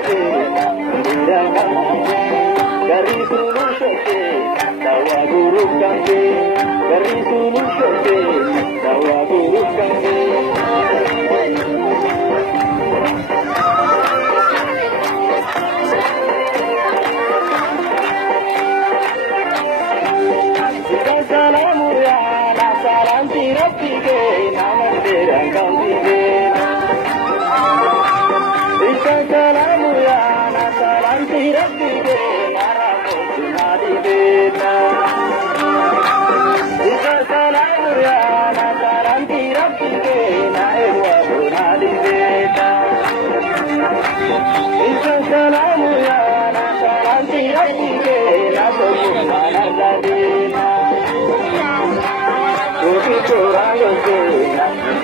shoke, dirangkan dari sulu shoke, tawa guru kangge, dari sulu shoke, tawa guru kangge. Salamu ya, salam tirapike, naman dirangkan